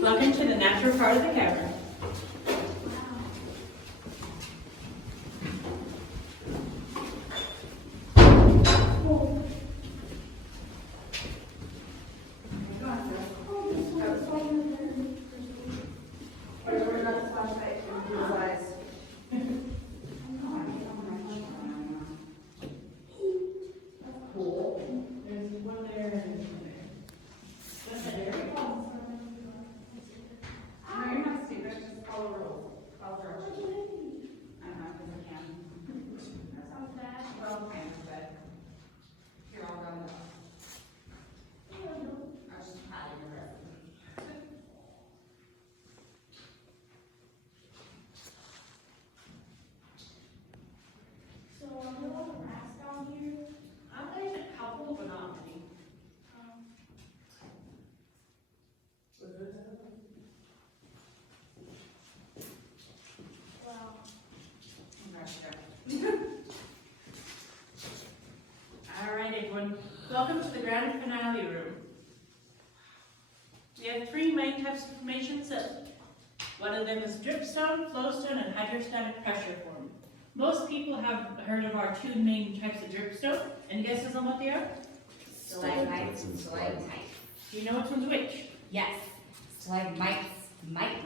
Welcome to the natural part of the cavern. Welcome to the grand finale room. We have three main types of formations. One of them is dripstone, flowstone, and hydrostatic pressure form. Most people have heard of our two main types of dripstone. Any guesses on what they are? Stalagmites and stalactites. Do you know which one's which? Yes. Stalagmites might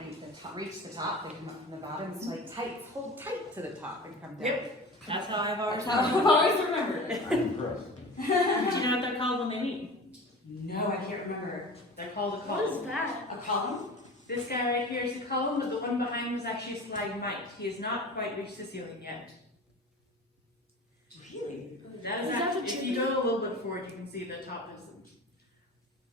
reach the top, they come up from the bottom. Stalactites hold tight to the top and come down. Yep. That's how I've always remembered it. I'm impressed. Do you know what they're called when they meet? No, I can't remember. They're called a What column. is that? A column? This guy right here is a column, but the one behind him is actually a stalagmite. He has not quite reached the ceiling yet. Really? That is Is that actually, the if you go a little bit forward, you can see the top is.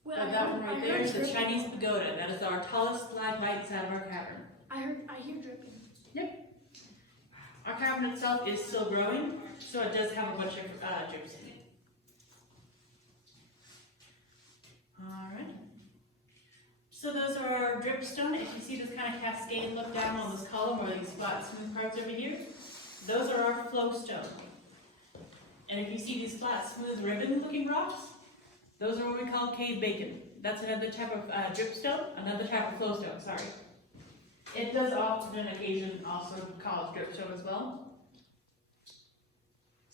Well, But that one right there is the Chinese pagoda. That is our tallest stalagmite out of our cavern. I hear dripping. Our cavern itself is still growing, so it does have a bunch of drips in it. Alright. So those are our dripstone. If you see this kind of cascade look down on this column or these flat smooth parts over here, those are our flowstone. And if you see these flat smooth ribbon looking rocks, those are what we call cave bacon. That's another type of dripstone, another type of flowstone, sorry. It does often on occasion also called dripstone as well.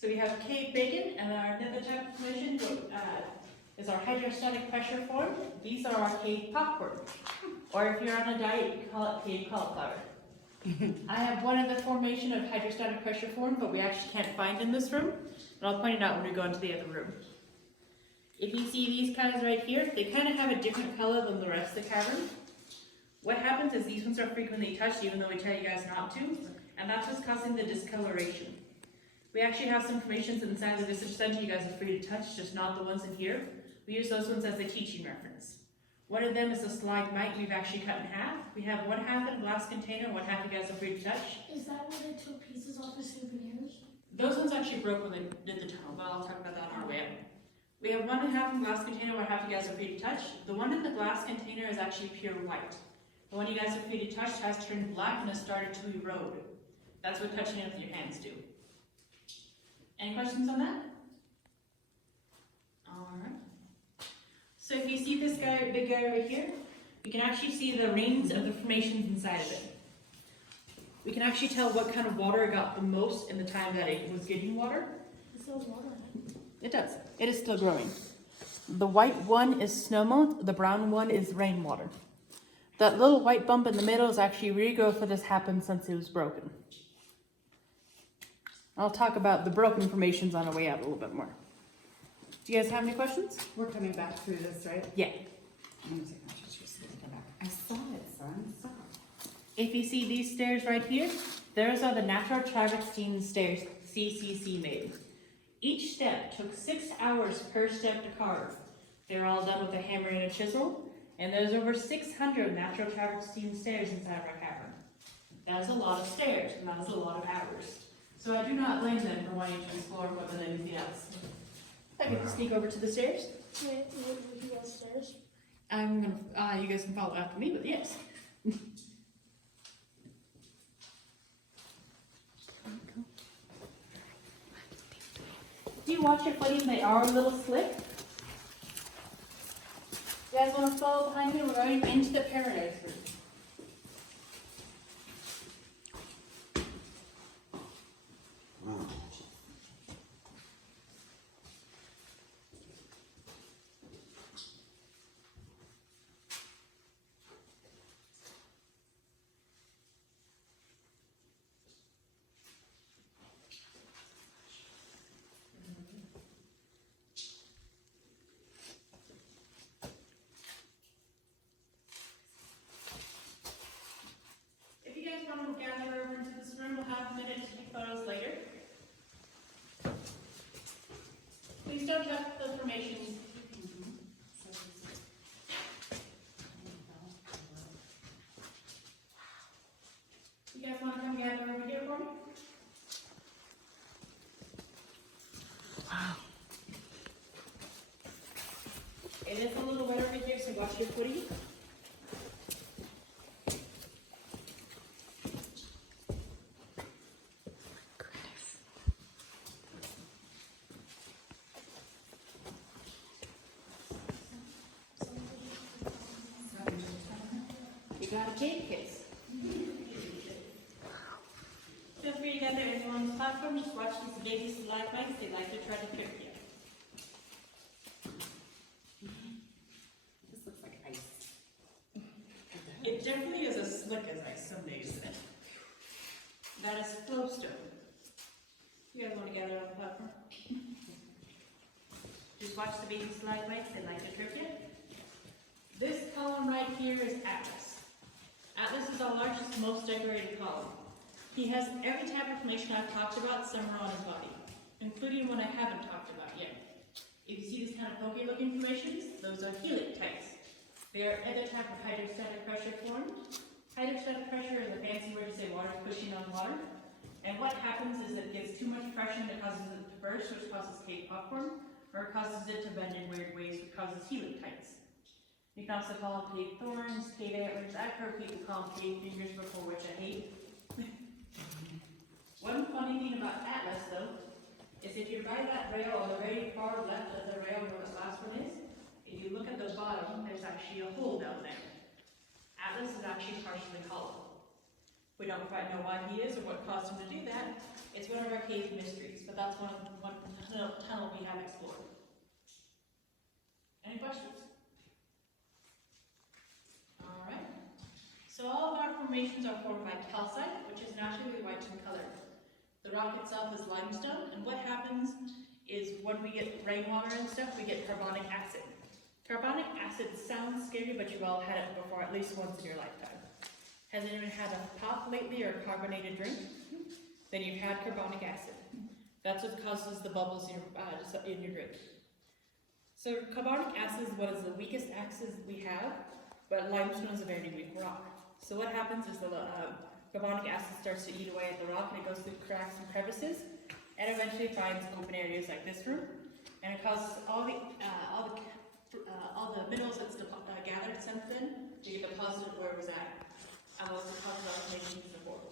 So we have cave bacon, and our another type of formation is our hydrostatic pressure form. These are our cave popcorn. Or if you're on a diet, you can call it cave cauliflower. I have one other formation of hydrostatic pressure form, but we actually can't find in this room. And I'll point it out when we go into the other room. If you see these guys right here, they kind of have a different color than the rest of the cavern. What happens is these ones are frequently touched, even though we tell you guys not to, and that's what's causing the discoloration. We actually have some formations inside the visitor center you guys are free to touch, just not the ones in here. We use those ones as a teaching reference. One of them is a stalagmite we've actually cut in half. We have one half in a glass container, one half you guys are free to touch. Is that where they took pieces off the souvenirs? Those ones actually broke when they did the tunnel, but I'll talk about that on our way up. We have one half in glass container, one half you guys are free to touch. The one in the glass container is actually pure white. The one you guys are free to touch has turned black and has started to erode. That's what touching it with your hands do. Any questions on that? Alright. So if you see this guy, big guy right here, you can actually see the rings of the formations inside of it. We can actually tell what kind of water it got the most in the time that it was getting water. It still has water in it. It does. It is still growing. The white one is snow mold, the brown one is rainwater. That little white bump in the middle is actually regrowth that has happened since it was broken. I'll talk about the broken formations on our way out a little bit more. Do you guys have any questions? We're coming back through this, right? Yeah. I'm gonna take my pictures so we can come back. I saw it, son. Stop. If you see these stairs right here, those are the natural travertine stairs CCC made. Each step took 6 hours per step to carve. They're all done with a hammer and a chisel, and there's over 600 natural travertine stairs inside our cavern. That is a lot of stairs, and that is a lot of hours. So I do not blame them for wanting to explore more than anything else. I get to sneak over to the stairs. Wait, would you go upstairs? I'm gonna, you guys can follow after me, but yes. Do you watch your footies? They are a little slick. You guys want to follow behind me? We're going into the paradise room. If you guys want to gather over into this room, we'll have a minute to take photos later. Please don't touch the formations. You guys want to come gather over here for me? It is a little wet over here, so watch your footy. You got a cake case. Feel free to gather anyone on the platform, just watch these baby stalagmites, they like to try to trick you. This looks like ice. It definitely is as slick as ice some days. That is flowstone. You guys want to gather on the platform? Just watch the baby stalagmites, they like to trick you. This column right here is Atlas. Atlas is our largest, most decorated column. He has every type of formation I've talked about somewhere on his body, including one I haven't talked about yet. If you see these kind of pokey looking formations, those are helictites. They are other type of hydrostatic pressure formed. Hydrostatic pressure is a fancy word to say water is pushing on water. And what happens is it gets too much pressure and it causes it to burst, which causes cave popcorn, or it causes it to bend in weird ways, which causes helictites. You can also call them cave thorns, cave antlers. I've heard people call them cave fingers before, which I hate. One funny thing about Atlas, though, is if you're by that rail on the very far left of the rail where the last one is, if you look at the bottom, there's actually a hole down there. Atlas is actually partially hollow. We don't quite know why he is or what caused him to do that. It's one of our cave mysteries, but that's one tunnel we have explored. Any questions? All right. So all of our formations are formed by calcite, which is naturally white in color. The rock itself is limestone, and what happens is when we get rainwater and stuff, we get carbonic acid. Carbonic acid sounds scary, but you've all had it before at least once in your lifetime. Has anyone had a pop lately or a carbonated drink? Then you've had carbonic acid. That's what causes the bubbles in your drink. So carbonic acid is what is the weakest acid we have, but limestone is a very weak rock. So what happens is the carbonic acid starts to eat away at the rock, and it goes through cracks and crevices, and eventually finds open areas like this room, and it causes all the minerals that's gathered since then to get deposited where it was at. And what's deposited on making before.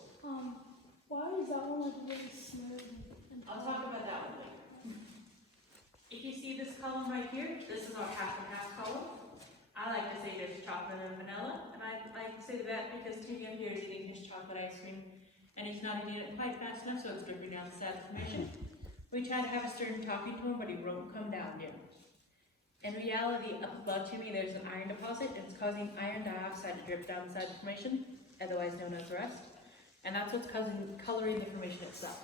Why is that one like really smooth? I'll talk about that one later. If you see this column right here, this is our half and half column. I like to say there's chocolate and vanilla, and I like to say that because Timmy up here is eating his chocolate ice cream, and he's not eating it quite fast enough, so it's dripping down the side of the formation. We try to have a certain talking to him, but he won't come down here. In reality, up above Timmy, there's an iron deposit, and it's causing iron dioxide to drip down the side of the formation, otherwise known as rust, and that's what's coloring the formation itself.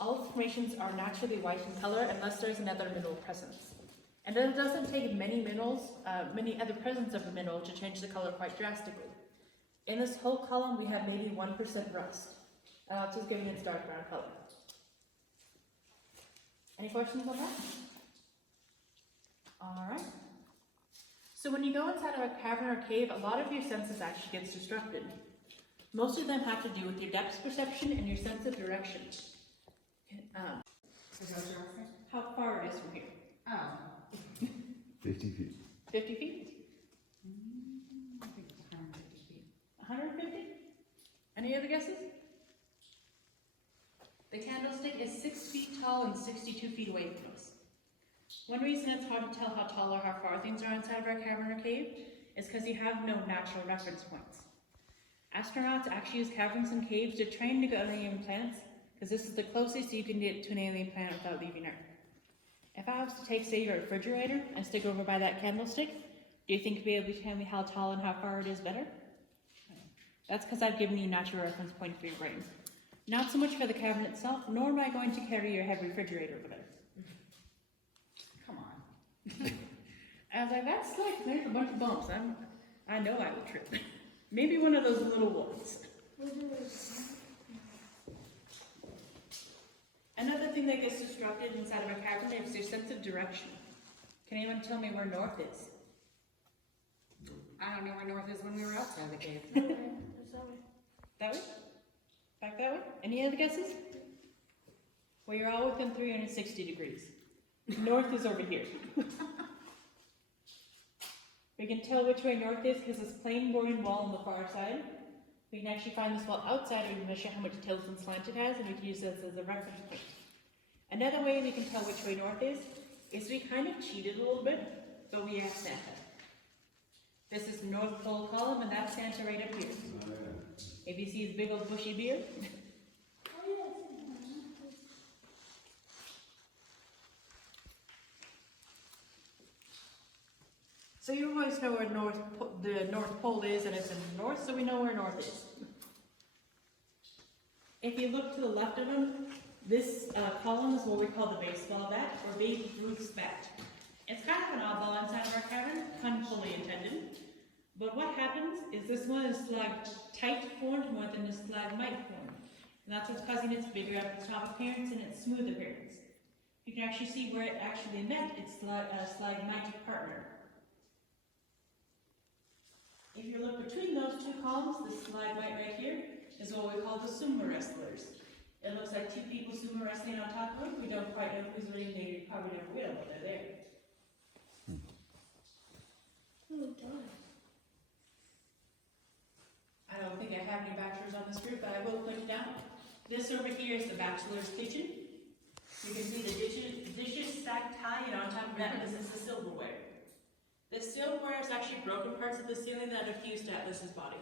All formations are naturally white in color unless there's another mineral presence. And then it doesn't take many other presence of a mineral to change the color quite drastically. In this whole column, we have maybe 1% rust, just giving it its dark brown color. Any questions on that? All right. So when you go inside of a cavern or cave, a lot of your senses actually gets disrupted. Most of them have to do with your depth perception and your sense of direction. How far it is from here? Oh. 50 feet. 50 feet? I think it's 150 feet. 150? Any other guesses? The candlestick is 6 feet tall and 62 feet away from us. One reason it's hard to tell how tall or how far things are inside of our cavern or cave is because you have no natural reference points. Astronauts actually use caverns and caves to train to go to alien planets because this is the closest you can get to an alien planet without leaving Earth. If I was to take, say, your refrigerator and stick over by that candlestick, do you think you'd be able to tell me how tall and how far it is better? That's because I've given you natural reference point for your brain. Not so much for the cavern itself, nor am I going to carry your heavy refrigerator over there. Come on. As I've asked, like, there's a bunch of bumps. I know I would trip. Maybe one of those little ones. Another thing that gets disrupted inside of a cavern is your sense of direction. Can anyone tell me where north is? I don't know where north is when we were outside the cave. That way? Back that way? Any other guesses? Well, you're all within 360 degrees. North is over here. We can tell which way north is because this plain boring wall on the far side. We can actually find this wall outside and measure how much tilt and slant it has, and we can use this as a reference point. Another way we can tell which way north is we kind of cheated a little bit, but we have Santa. This is the North Pole column, and that's Santa right up here. If you see his big old bushy beard. So you always know where the North Pole is, and it's in the north, so we know where north is. If you look to the left of him, this column is what we call the baseball bat, or Babe Ruth's bat. It's kind of an oddball inside of our cavern, pun fully intended. But what happens is this one is stalactite formed more than a stalagmite formed. And that's what's causing its bigger at the top appearance and its smooth appearance. You can actually see where it actually met its stalagmite partner. If you look between those two columns, the stalagmite right here is what we call the sumo wrestlers. It looks like two people sumo wrestling on top of them. We don't quite know who's winning. They probably never will, but they're there. I don't think I have any bachelors on this group, but I will put it down. This over here is the bachelor's kitchen. You can see the dishes stacked high, and on top of that, this is the silverware. The silverware is actually broken parts of the ceiling that are fused to Atlas's body.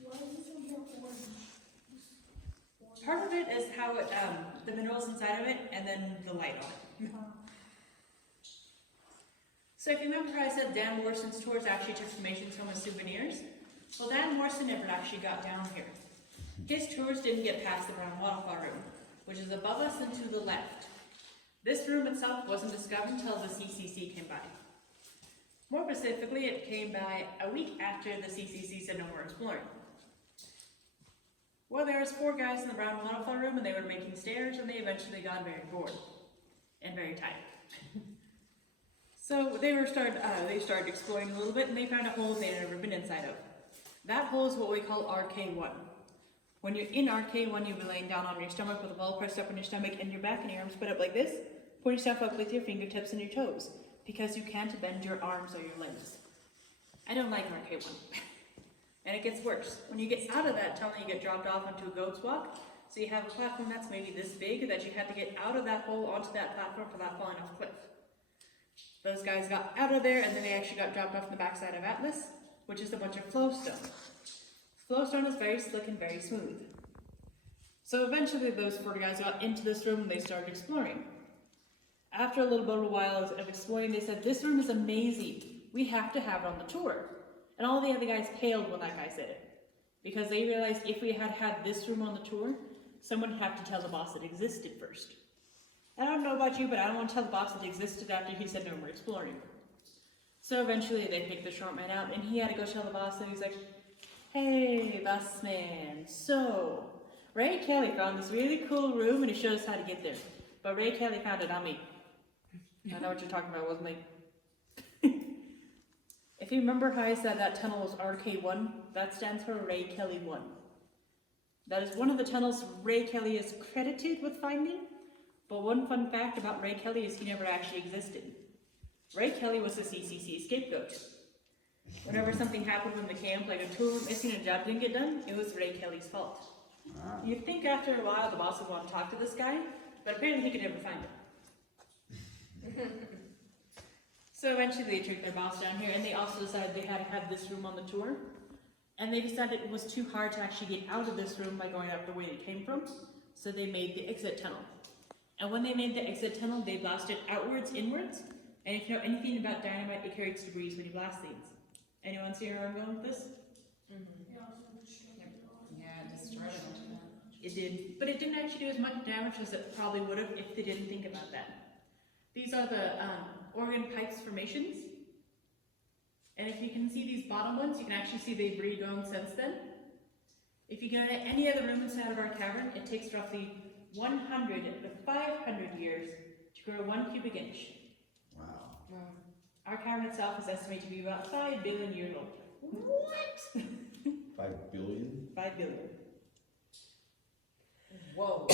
Why is this one here orange? Part of it is how it, the minerals inside of it, and then the light on it. So if you remember how I said Dan Morrison's tours actually took information home as souvenirs? Well, Dan Morrison never actually got down here. His tours didn't get past the brown waterfall room, which is above us and to the left. This room itself wasn't discovered until the CCC came by. More specifically, it came by a week after the CCC said no more exploring. Well, there was 4 guys in the brown waterfall room, and they were making stairs, and they eventually got very bored and very tired. So they started exploring a little bit, and they found a hole they had never been inside of. That hole is what we call RK1. When you're in RK1, you'll be laying down on your stomach with a ball pressed up on your stomach and your back and your arms put up like this. Point yourself up with your fingertips and your toes, because you can't bend your arms or your legs. I don't like RK1. And it gets worse. When you get out of that tunnel, you get dropped off onto a goat's walk. So you have a platform that's maybe this big that you had to get out of that hole onto that platform without falling off a cliff. Those guys got out of there, and then they actually got dropped off the backside of Atlas, which is a bunch of flowstone. Flowstone is very slick and very smooth. So eventually those 4 guys got into this room and they started exploring. After a little bit of a while of exploring, they said, "This room is amazing. We have to have it on the tour." And all the other guys paled when that guy said it, because they realized if we had had this room on the tour, someone would have to tell the boss it existed first. And I don't know about you, but I don't want to tell the boss it existed after he said no more exploring. So eventually they picked the short man out, and he had to go tell the boss, and he's like, "Hey, boss man, so Ray Kelly found this really cool room, and he showed us how to get there. But Ray Kelly found it, not me. I know what you're talking about, wasn't me? If you remember how I said that tunnel was RK1, that stands for Ray Kelly 1. That is one of the tunnels Ray Kelly is credited with finding, but one fun fact about Ray Kelly is he never actually existed. Ray Kelly was the CCC scapegoat. Whenever something happened in the camp, like a tool went missing and a job didn't get done, it was Ray Kelly's fault. You'd think after a while the boss would want to talk to this guy, but apparently he could never find him. So eventually they took their boss down here, and they also decided they had to have this room on the tour. And they decided it was too hard to actually get out of this room by going up the way they came from, so they made the exit tunnel. And when they made the exit tunnel, they blasted outwards, inwards. And if you know anything about dynamite, it carries debris when you blast things. Anyone see where I'm going with this? Yeah, it destroyed it. It did, but it didn't actually do as much damage as it probably would have if they didn't think about that. These are the organ pipes formations. And if you can see these bottom ones, you can actually see they've regrown since then. If you go to any other room inside of our cavern, it takes roughly 100 to 500 years to grow 1 cubic inch. Wow. Our cavern itself is estimated to be about 5 billion years old. What? 5 billion? 5 billion. Whoa.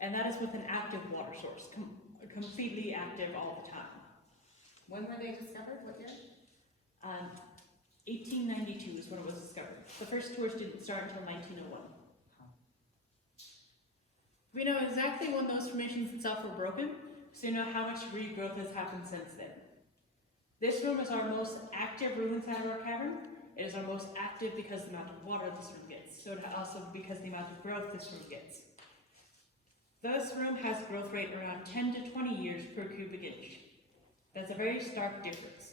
And that is with an active water source, completely active all the time. When were they discovered? What year? 1892 is when it was discovered. The first tours didn't start until 1901. We know exactly when those formations itself were broken, so you know how much regrowth has happened since then. This room is our most active room inside of our cavern. It is our most active because of the amount of water this room gets, so also because of the amount of growth this room gets. This room has a growth rate around 10 to 20 years per cubic inch. That's a very stark difference.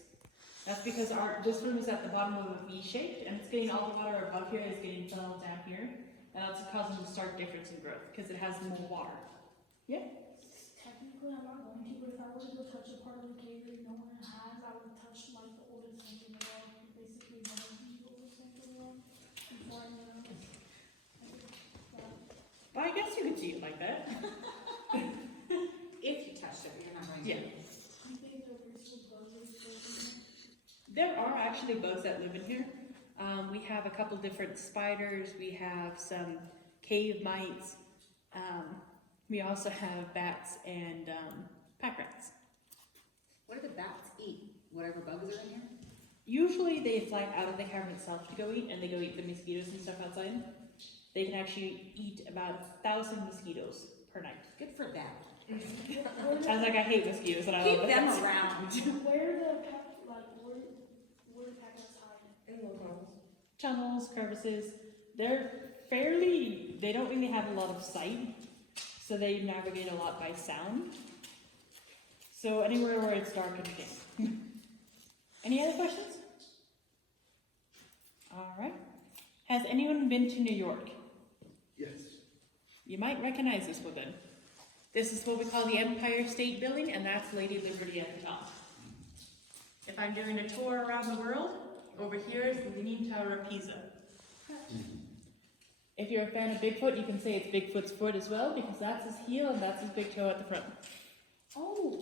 That's because this room is at the bottom of a V-shaped, and it's getting all the water above here is getting funneled down here, and that's causing a stark difference in growth because it has more water. Yeah. Technically, I'm not going to, but if I were to go touch a part of the cave that no one has, I would touch like the oldest thing in the world, basically one of the oldest things in the world. Before anyone else. Well, I guess you could see it like that. If you touched it, you're not going to. Yeah. You think there were some bugs that There are actually bugs that live in here. We have a couple different spiders. We have some cave mites. We also have bats and pack rats. What do the bats eat? Whatever bugs are in here? Usually they fly out of the cavern itself to go eat, and they go eat the mosquitoes and stuff outside. They can actually eat about 1,000 mosquitoes per night. Good for them. I was like, I hate mosquitoes, and I Keep love them it. around. where the packets hide? In locals. Tunnels, crevices. They don't really have a lot of sight, so they navigate a lot by sound. So anywhere where it's dark and damp. Any other questions? All right. Has anyone been to New York? Yes. You might recognize this one then. This is what we call the Empire State Building, and that's Lady Liberty at the top. If I'm doing a tour around the world, over here is the Leaning Tower of Pisa. If you're a fan of Bigfoot, you can say it's Bigfoot's foot as well, because that's his heel and that's his big toe at the front. Oh!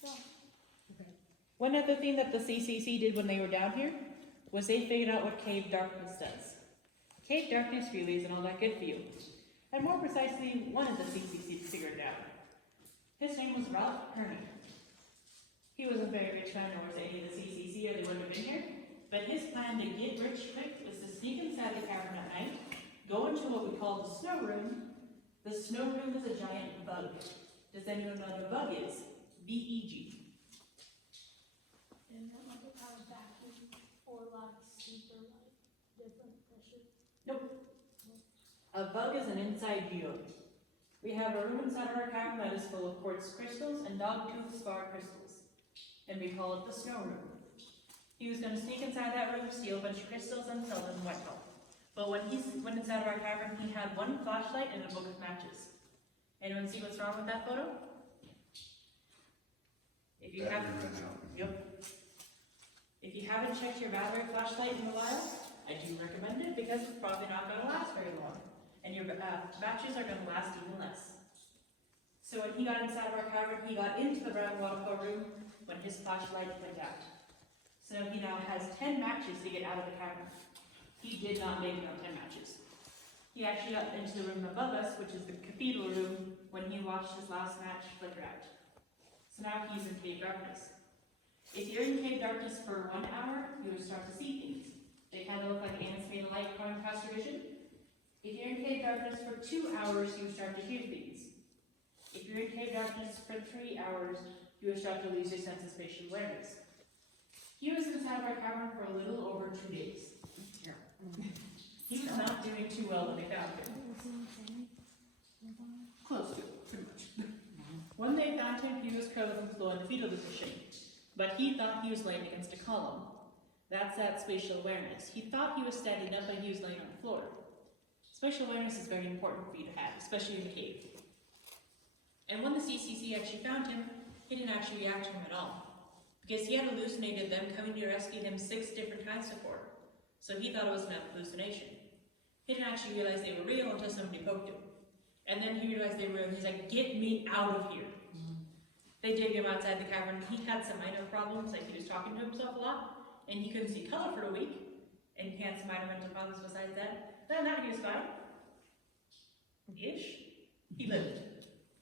So, One other thing that the CCC did when they were down here was they figured out what cave darkness does. Cave darkness really isn't all that good for you. And more precisely, one of the CCC figured it out. His name was Ralph Kearney. He wasn't very rich man, nor was any of the CCC, or they wouldn't have been here. But his plan to get rich quick was to sneak inside the cavern at night, go into what we call the snow room. The snow room is a giant bug. Does anyone know what a bug is? B-E-G. and that like a kind of vacuum or like super like different pressure. Nope. A bug is an inside geode. We have a room inside of our cavern that is full of quartz crystals and dogtooth spar crystals. And we call it the snow room. He was going to sneak inside that room, steal a bunch of crystals, and sell them in Whitehall. But when he went inside of our cavern, he had one flashlight and a book of matches. Anyone see what's wrong with that photo? If you haven't, yep. If you haven't checked your battery flashlight in a while, I do recommend it because it's probably not going to last very long. And your batteries are going to last even less. So when he got inside of our cavern, he got into the brown waterfall room when his flashlight went out. So he now has 10 matches to get out of the cavern. He did not make it on 10 matches. He actually got into the room above us, which is the cathedral room, when he watched his last match flicker out. So now he's in cave darkness. If you're in cave darkness for 1 hour, you'll start to see things. They kind of look like ants made of light going past your vision. If you're in cave darkness for 2 hours, you start to hear things. If you're in cave darkness for 3 hours, you will start to lose your sense of spatial awareness. He was inside of our cavern for a little over 2 days. He was not doing too well when they found him. Close to it, pretty much. When they found him, he was curled up in the fetal position, but he thought he was laying against a column. That's that spatial awareness. He thought he was standing up, but he was laying on the floor. Spatial awareness is very important for you to have, especially in the cave. And when the CCC actually found him, he didn't actually react to him at all, because he had hallucinated them coming to rescue him 6 different times before. So he thought it was an hallucination. He didn't actually realize they were real until somebody poked him. And then he realized they were real, and he's like, get me out of here. They digged him outside the cavern. He had some minor problems, like he was talking to himself a lot, and he couldn't see color for a week, and he had some minor mental problems besides that. Other than that, he was fine. Ish. He lived.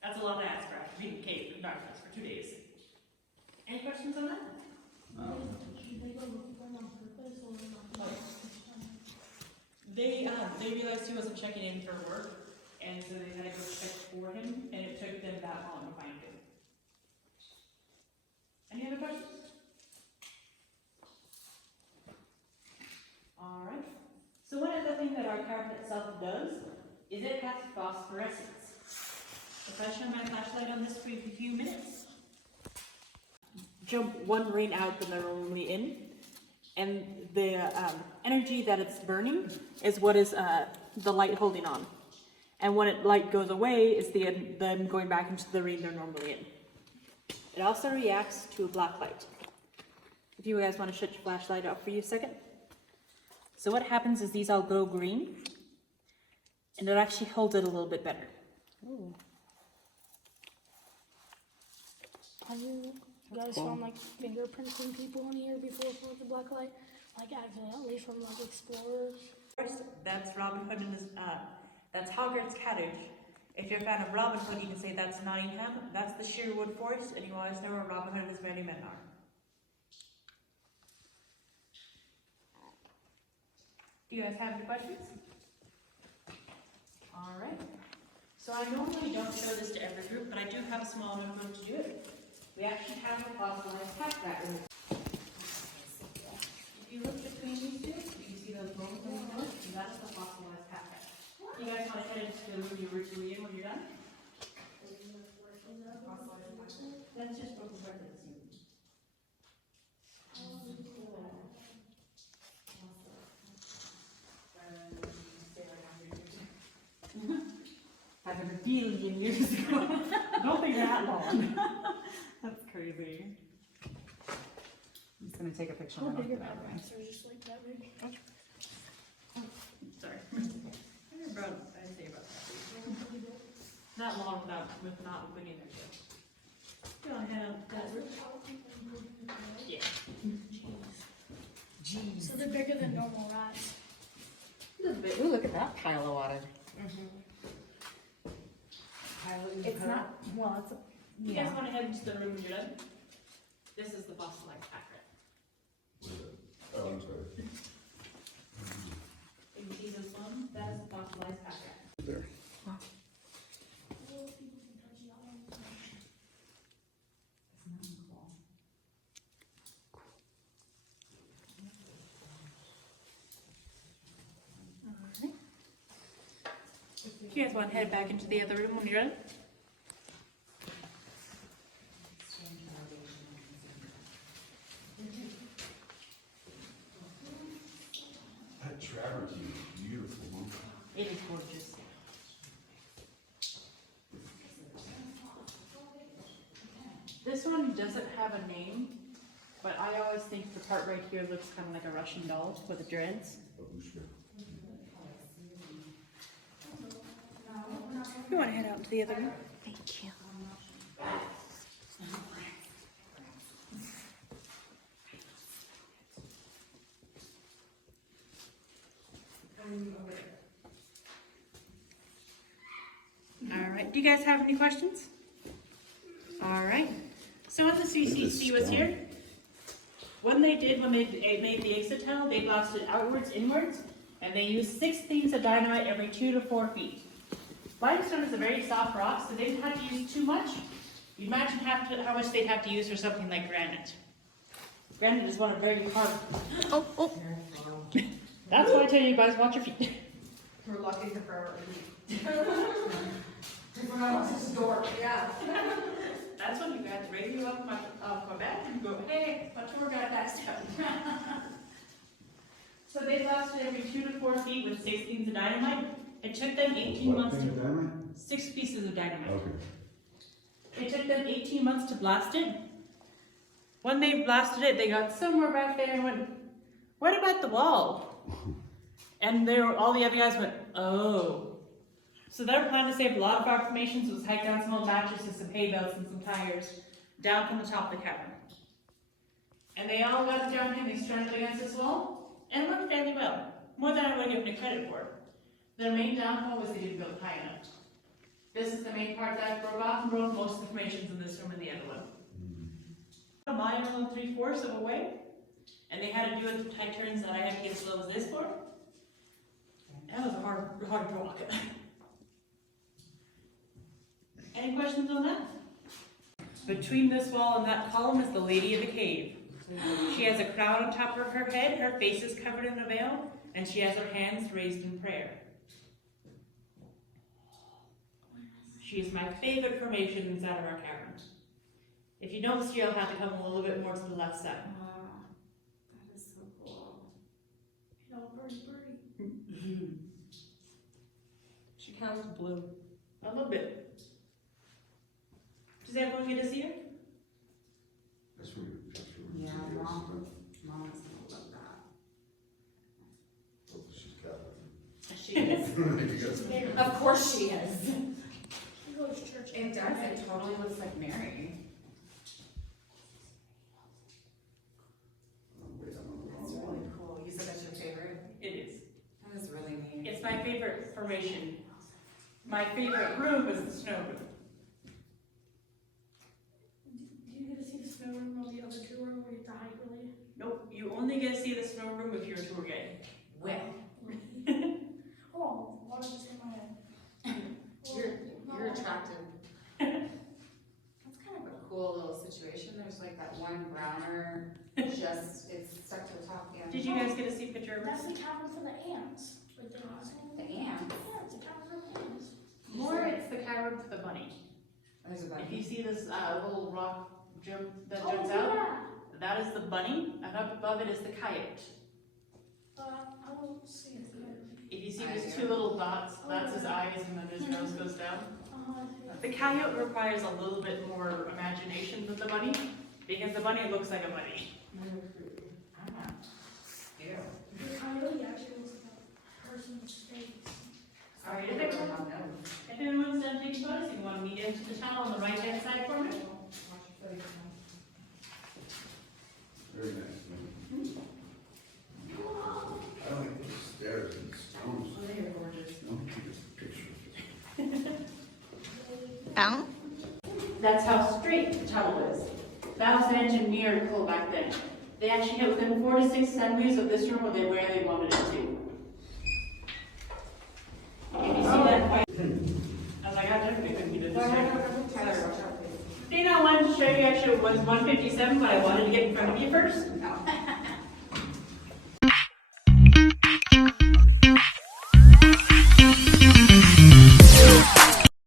That's a lot to ask for after being in a cave in darkness for 2 days. Any questions on that? They realized he wasn't checking in for work, and so they had to go check for him, and it took them that long to find him. Any other questions? Alright. So one other thing that our cavern itself does is it has phosphorescence. If I shine my flashlight on this for a few minutes, jump 1 ring out than they're normally in, and the energy that it's burning is what is the light holding on. And when light goes away, is them going back into the ring they're normally in. It also reacts to a black light. If you guys want to shut your flashlight off for you a second. So what happens is these all go green, and it actually holds it a little bit better. Ooh. Have you guys found like fingerprints in people in here before with the black light? Like accidentally from like explorers? That's Robin Hood and his, that's Hogwarts Cottage. If you're a fan of Robin Hood, you can say that's Nottingham. That's the Sherwood Forest, and you always know where Robin Hood and his merry men are. Do you guys have any questions? Alright. So I normally don't show this to every group, but I do have a small enough room to do it. We actually have a fossilized cat rat in this. If you look between these two, you can see those bones on the floor, and that's the fossilized cat rat. You guys want to head into the room you're in when you're done? That's just broken bread that's in. Happened a billion years ago. Don't think that long. That's crazy. I'm just gonna take a picture How of big it. are that rats? They're just like that big. Sorry. I'd say about that. Not long with not including their tail. You want to head up that route? Yeah. Jeez. So they're bigger than normal rats. Ooh, look at that pile of water. It's not, well, it's a, You guys want to head into the room when you're done? This is the fossilized cat rat. Oh, I'm sorry. You see this one? That is the fossilized cat rat. There. Do you guys want to head back into the other room when you're done? That travertine is beautiful, huh? It is gorgeous. This one doesn't have a name, but I always think the part right here looks kind of like a Russian doll with the dreads. Babushka. You want to head out to the other room? Thank you. All right, do you guys have any questions? All right, so when the CCC was here, when they made the exit tunnel, they blasted outwards, inwards, and they used 6 things of dynamite every 2 to 4 feet. Limestone is a very soft rock, so they didn't have to use too much. You imagine how much they'd have to use for something like granite. Granite is one of very hard. Oh. That's why I tell you guys, watch your feet. We're lucky to throw We're not this door, yeah. That's when you guys raise you up my back and go, hey, my tour guide passed out. So they blasted every 2 to 4 feet with 6 things of dynamite. It took them 18 months to... dynamite? 6 pieces of dynamite. Okay. It took them 18 months to blast it. When they blasted it, they got somewhere back there and went, what about the wall? And all the other guys went, oh. So their plan to save a lot of our formations was hike down some old mattresses, some hay bales, and some tires down from the top of the cavern. And they all got down here and they stranded against this wall, and it worked fairly well. More than I would give them credit for. Their main downfall was they didn't build high enough. This is the main part that broke off and broke most of the formations in this room and the other one. A mile and 3/4 of a way, and they had to do it with tight turns that I had to get as low as this for. That was a hard walk. Any questions on that? Between this wall and that column is the Lady of the Cave. She has a crown on top of her head, her face is covered in a veil, and she has her hands raised in prayer. She is my favorite formation inside of our cavern. If you don't see her, you'll have to come a little bit more to the left side. Wow, that is so cool. You know, birdie. She kind of blue. A little bit. Does everyone get to see her? That's where Yeah, Mom is gonna love that. Oh, she's Catholic. She is. You guys- Of course she is. She goes to church. It does, it totally looks like Mary. Wait, I'm on the That's wrong really one. cool. You said that's your favorite? It is. That is really neat. It's my favorite formation. My favorite room is the snow room. Do you get to see the snow room or the other two room where you have to hike really? Nope, you only get to see the snow room if you're a tour guide. Well, Oh, water just hit my head. you're attractive. That's kind of a cool little situation. There's like that one browner, it's stuck to the top of the Did you guys get to see picture of That's us? the cavern for the ants. Right there. The ants. Yeah, it's a cavern for the ants. More, it's the cavern for the bunny. There's a If bunny. you see this little rock that Oh, jumps out, yeah. that is the bunny, and up above it is the coyote. I don't see it there. If you see Eyes those here. 2 little dots, that's his eyes, and then his nose goes down. I The coyote requires a little bit more imagination than the bunny, because the bunny looks like a bunny. Ah. Ew. The coyote actually looks like a person's face. Alright, if anyone's done taking photos, you want to meet into the tunnel on the right-hand side for me? Very nice. man. I don't like those stairs and stones. Oh, they are gorgeous. No, just picture. That's how straight the tunnel is. That was the engineered pull back then. They actually hit within 4 to 6 centimeters of this room where they wanted it to. If you see that quite, I was like, I definitely couldn't get it this way. Thing I wanted to show you actually was 157, but I wanted to get in front of you first.